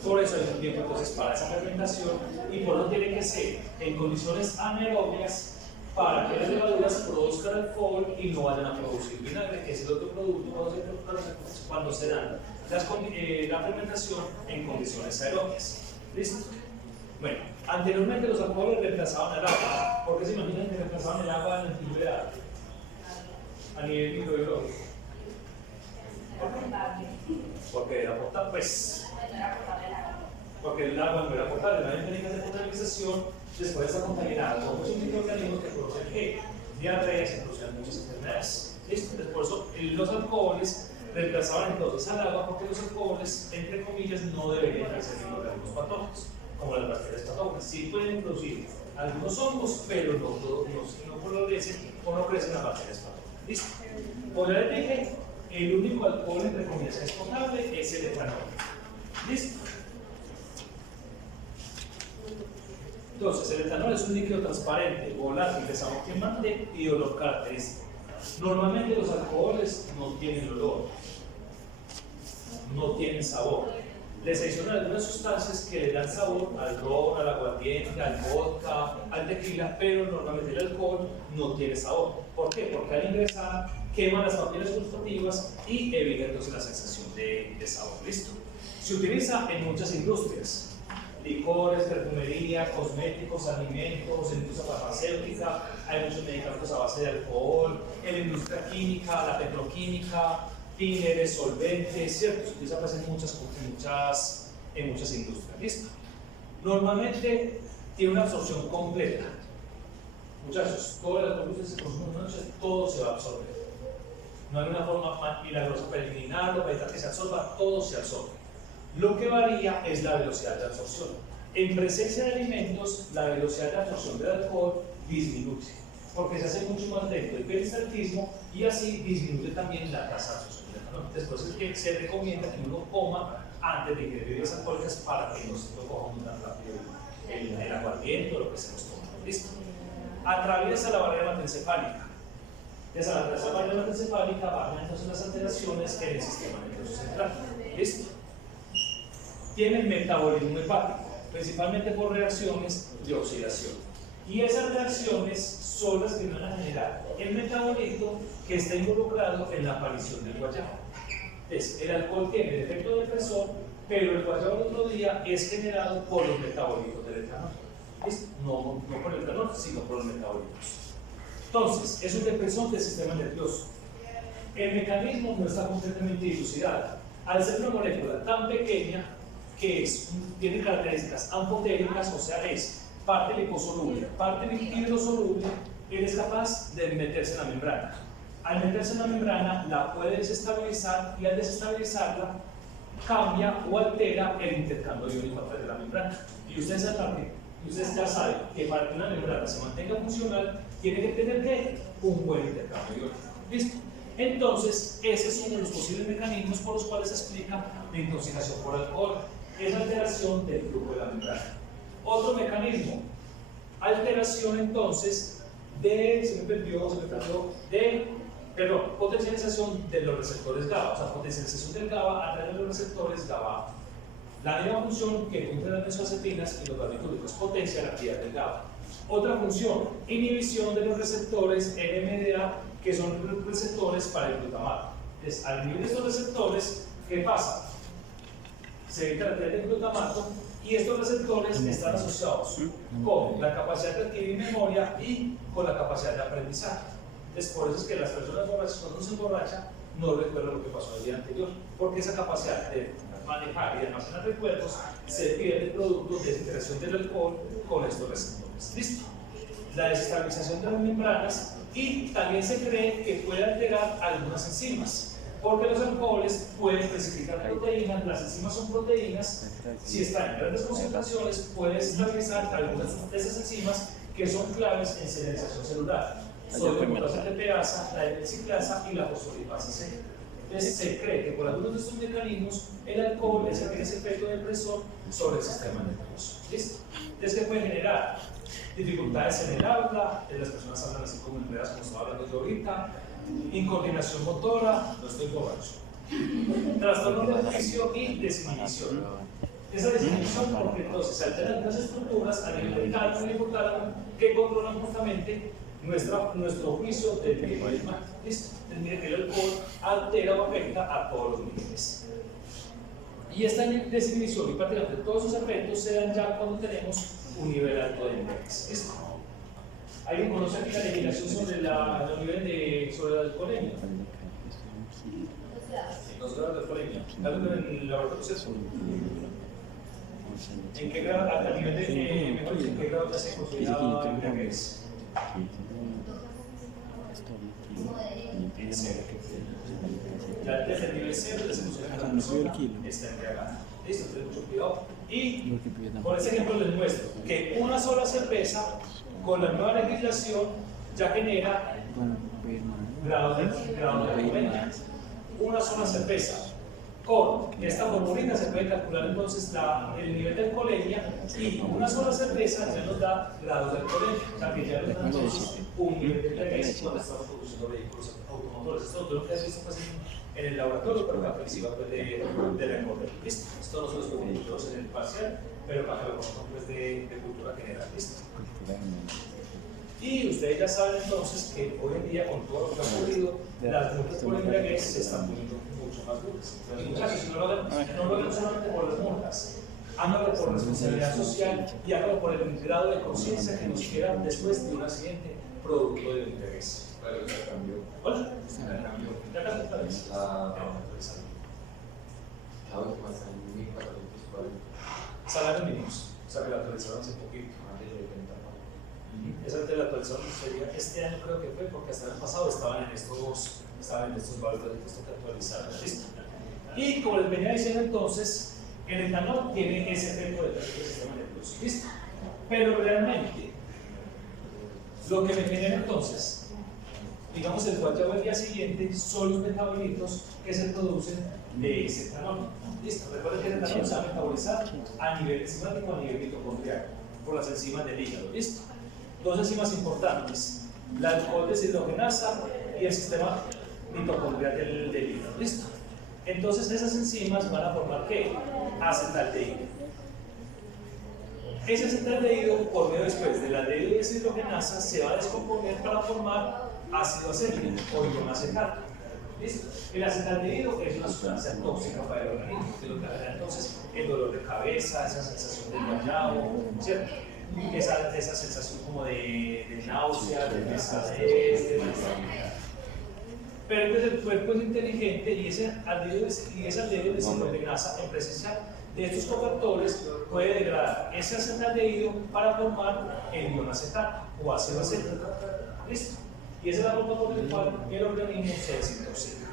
Por eso hay un tiempo entonces para esa fermentación y por eso tiene que ser en condiciones anaerobias para que las levaduras produzcan alcohol y no vayan a producir vinagre, que es el otro producto cuando se dan la fermentación en condiciones aerobias. ¿Listo? Bueno, anteriormente los alcoholes reemplazaban el agua. ¿Por qué se imaginan que reemplazaban el agua en la antigüedad? A nivel microbiológico. Porque era potable, pues. Porque el agua no era potable, no había técnicas de potabilización, después está contaminada con muchos microorganismos que producen ¿qué? Diarreas, que producen muchas enfermedades. ¿Listo? Por eso los alcoholes reemplazaban entonces al agua, porque los alcoholes, entre comillas, no deberían ser microorganismos patógenos, como las bacterias patógenas. Sí pueden producir algunos hongos, pero no florecen o no crecen las bacterias patógenas. ¿Listo? Por ya les dije, el único alcohol, entre comillas, que es potable es el etanol. ¿Listo? Entonces, el etanol es un líquido transparente, volátil, de sabor quemante y olor característico. Normalmente los alcoholes no tienen olor, no tienen sabor. Les adicionan algunas sustancias que le dan sabor al ron, al aguardiente, al vodka, al tequila, pero normalmente el alcohol no tiene sabor. ¿Por qué? Porque al ingresar queman las papilas gustativas y evita entonces la sensación de sabor. ¿Listo? Se utiliza en muchas industrias. Licores, perfumería, cosméticos, alimentos, en industria farmacéutica, hay muchos medicamentos a base de alcohol, en la industria química, la petroquímica, tíneres, solventes, ¿cierto? Se utiliza pues, en muchas industrias. ¿Listo? Normalmente tiene una absorción completa. Muchachos, todo el alcohol que se consume en una noche, todo se va a absorber. No hay una forma milagrosa para eliminarlo, para evitar que se absorba, todo se absorbe. Lo que varía es la velocidad de absorción. En presencia de alimentos, la velocidad de absorción del alcohol disminuye, porque se hace mucho más lento el peristaltismo y así disminuye también la tasa de absorción del alcohol. Después es que se recomienda que uno coma antes de ingerir bebidas alcohólicas para que no se lo cojamos tan rápido el aguardiente o lo que se nos toma. ¿Listo? Atraviesa la barrera hematoencefálica. Desde la barrera hematoencefálica bajan entonces las alteraciones en el sistema nervioso central. ¿Listo? Tiene metabolismo hepático, principalmente por reacciones de oxidación. Y esas reacciones son las que van a generar el metabolito que está involucrado en la aparición del guayabo. Entonces, el alcohol tiene el efecto depresor, pero el guayabo al otro día es generado por los metabolitos del etanol. No por el etanol, sino por los metabolitos. Entonces, es un depresor del sistema nervioso. El mecanismo no está completamente dilucidado. Al ser una molécula tan pequeña, que tiene características ampotéricas, o sea, es parte liposoluble, parte hidrosoluble, él es capaz de meterse en la membrana. Al meterse en la membrana, la puede desestabilizar y al desestabilizarla, cambia o altera el intercambio iónico a través de la membrana. Y ustedes ya saben que para que una membrana se mantenga funcional, tiene que tener ¿qué? Un buen intercambio iónico. ¿Listo? Entonces, ese es uno de los posibles mecanismos por los cuales se explica la intoxicación por alcohol, es la alteración del flujo de la membrana. Otro mecanismo, alteración entonces potencialización de los receptores GABA, o sea, potencialización del GABA a través de los receptores GABA. La misma función que cumplen las benzodiazepinas y los barbitúricos, potencia la actividad del GABA. Otra función, inhibición de los receptores NMDA, que son receptores para el glutamato. Entonces, al inhibir estos receptores, ¿qué pasa? Se evita la actividad del glutamato y estos receptores están asociados con la capacidad de adquirir memoria y con la capacidad de aprendizaje. Entonces, por eso es que las personas borrachas, cuando se emborrachan, no recuerdan lo que pasó el día anterior, porque esa capacidad de manejar y de almacenar recuerdos se pierde producto de esa interacción del alcohol con estos receptores. ¿Listo? La desestabilización de las membranas, y también se cree que puede alterar algunas enzimas, porque los alcoholes pueden precipitar proteínas, las enzimas son proteínas, si están en grandes concentraciones puede estabilizar algunas de esas enzimas que son claves en señalización celular, sodio TPasa, la ciclasa y la fosfolipasa C. Entonces se cree que por algunos de estos mecanismos el alcohol es el que tiene ese efecto depresor sobre el sistema nervioso. ¿Listo? Entonces, ¿qué puede generar? Dificultades en el habla, las personas hablan así como enredadas, como estaba hablando yo ahorita, incoordinación motora, no estoy borracho, trastorno del juicio y desinhibición. Esa desinhibición porque entonces se alteran las estructuras a nivel del tálamo y hipotálamo que controlan justamente nuestro juicio del bien y del mal. ¿Listo? Entonces, mire que el alcohol altera o afecta a todos los niveles. Y esta desinhibición y prácticamente todos esos efectos se dan ya cuando tenemos un nivel alto de niveles. ¿Listo? ¿Alguien conoce aquí la legislación sobre los niveles sobre la alcoholemia? 2 grados de alcoholemia. ¿Algo en el laboratorio CESU? ¿En qué grado, a nivel de mejor dicho, en qué grado ya se considera embriaguez? Ya desde el nivel 0 ya se considera que la persona está embriagada. Listo, entonces mucho cuidado. Y por ese ejemplo les muestro que una sola cerveza con la nueva legislación ya genera grados de alcoholemia. Una sola cerveza. Con esta formulita se puede calcular entonces el nivel de alcoholemia y una sola cerveza ya nos da grados de alcoholemia. O sea que ya nos da entonces un nivel de embriaguez cuando estamos produciendo vehículos automotores. Esto es lo que has visto pues, en el laboratorio, pero la participa pues, de la alcoholemia. ¿Listo? Esto no se los podemos en el parcial, pero para que lo conozcan pues, de cultura general. ¿Listo? Y ustedes ya saben entonces que hoy en día, con todo lo que ha ocurrido, las multas por embriaguez se están poniendo mucho más duras. Y muchachos, no lo hagan solamente por las multas, háganlo por responsabilidad social y háganlo por el grado de conciencia que nos queda después de un accidente producto del embriaguez. Hola. ¿Ya cambió otra vez? La última está en 1440. Salarios mínimos, o sea que la actualizaron hace poquito. Esa de la actualización sería este año, creo que fue, porque hasta el año pasado estaban en estos valores de texto que actualizaron. ¿Listo? Y como les venía diciendo entonces, el etanol tiene ese efecto de efecto del sistema nervioso. ¿Listo? Pero realmente, lo que me genera entonces, digamos, el guayabo del día siguiente son los metabolitos que se producen de ese etanol. ¿Listo? Recuerden que el etanol se va a metabolizar a nivel enzimático, a nivel mitocondrial, por las enzimas del hígado. ¿Listo? 2 enzimas importantes, la alcohol deshidrogenasa y el sistema mitocondrial del hígado. ¿Listo? Entonces esas enzimas van a formar ¿qué? Acetaldehído. Ese acetaldehído, por medio después de la deshidrogenasa, se va a descomponer para formar ácido acético o ionacetato. ¿Listo? El acetaldehído es una sustancia tóxica para el organismo, que lo que genera entonces el dolor de cabeza, esa sensación de guayabo, ¿cierto? Esa sensación como de náusea, de pesadez, de malestar. Pero entonces el cuerpo es inteligente y ese aldehído de deshidrogenasa en presencia de estos cofactores puede degradar ese acetaldehído para formar el ionacetato o ácido acético. ¿Listo? Y esa es la forma por la cual el organismo se desintoxica.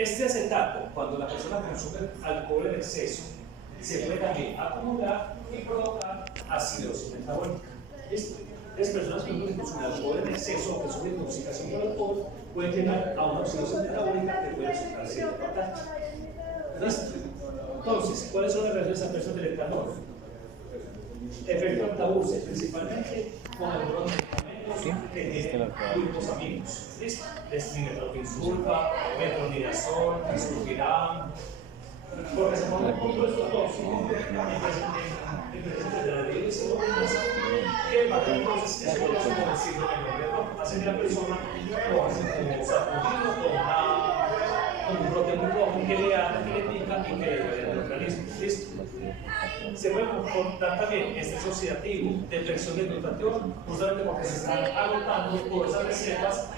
Este acetato, cuando la persona consume alcohol en exceso, se puede también acumular y provocar acidosis metabólica. ¿Listo? Las personas que consumen alcohol en exceso o que sufren intoxicación por alcohol pueden llegar a una acidosis metabólica que puede resultar ser fatal. ¿Listo? Entonces, ¿cuáles son las reacciones de esa persona del etanol? Efecto antabuses, principalmente con algunos medicamentos que tienen glucosaminos. ¿Listo? Metropinsulfa, metronidazol, sulfiram. Porque se pone junto estos dos en presencia de la dióxido que va a tener entonces eso es como decirlo en el nombre, hace que la persona lo hace como sacudido con un brote muy rojo que le ata, que le pica y que le duele el organismo. ¿Listo? Se puede comportar también estrés oxidativo, depresión de glutatión, justamente porque se están agotando todas esas reservas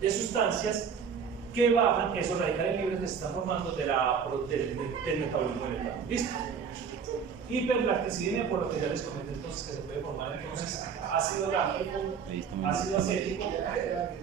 de sustancias que bajan esos radicales libres que se están formando del metabolismo del etanol. ¿Listo? Hiperlacticidemia, por lo que ya les comenté entonces que se puede formar entonces ácido láctico, ácido acético.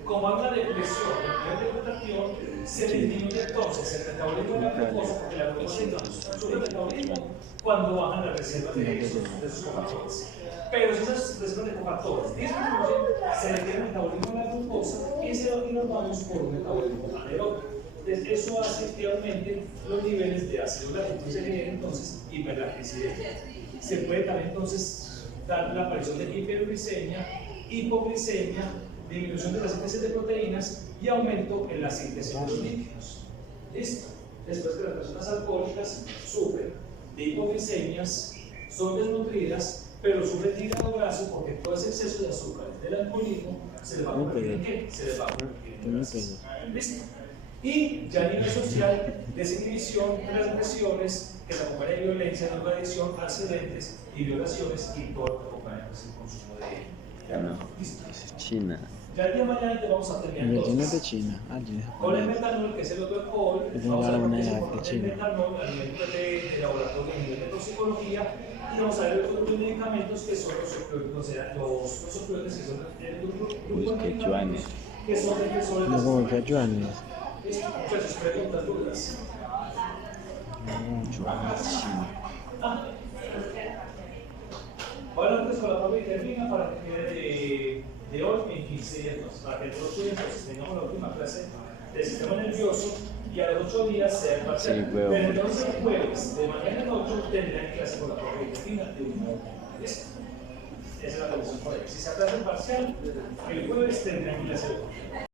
Como hay una depresión del nivel de glutatión, se disminuye entonces el metabolismo de la glucosa, porque la glucosa sube el metabolismo cuando bajan las reservas de esos cofactores. Pero si esas reservas de cofactores disminuyen, se detiene el metabolismo de la glucosa y nos vamos por un metabolismo anaeróbico. Entonces, eso hace que aumenten los niveles de ácido láctico y se genera entonces hiperlacticidemia. Se puede también entonces dar la aparición de hiperglicemia, hipoglicemia, disminución de la síntesis de proteínas y aumento en la síntesis de los líquidos. ¿Listo? Después que las personas alcohólicas sufren de hipoglicemias, son desnutridas, pero sufren de hígado graso porque todo ese exceso de azúcar del alcoholismo se les va a convertir en ¿qué? Se les va a convertir en grasas. ¿Listo? Y ya a nivel social, desinhibición de las agresiones que se acompaña de violencia, drogadicción, accidentes y violaciones y todo lo que acompaña el consumo de alcohol. ¿Listo? China. Ya el día de mañana te vamos a terminar El gin es de entonces China. Ah, el gin es con el japonés. metanol, que es el otro alcohol. Es Vamos a ver una por qué es moneda importante de el China. metanol a nivel de laboratorio, a nivel de toxicología. Y vamos a ver los otros medicamentos que son los opioides, los opioides que son el grupo de medicamentos que son depresores No, como que ayudan. Listo, muchachos, preguntas, dudas. China. Ahora antes con la prueba y termina para que quede de hoy en 15 días más, para que todos los entonces tengamos la última clase del sistema nervioso y a los 8 días sea el parcial. Sí, huevo. Pero entonces el jueves de mañana en 8 tendrán clase con la prueba y termina de 1 a 10. Esa es la condición por ahí. Si se aplazan parcial, el jueves tendrán clase de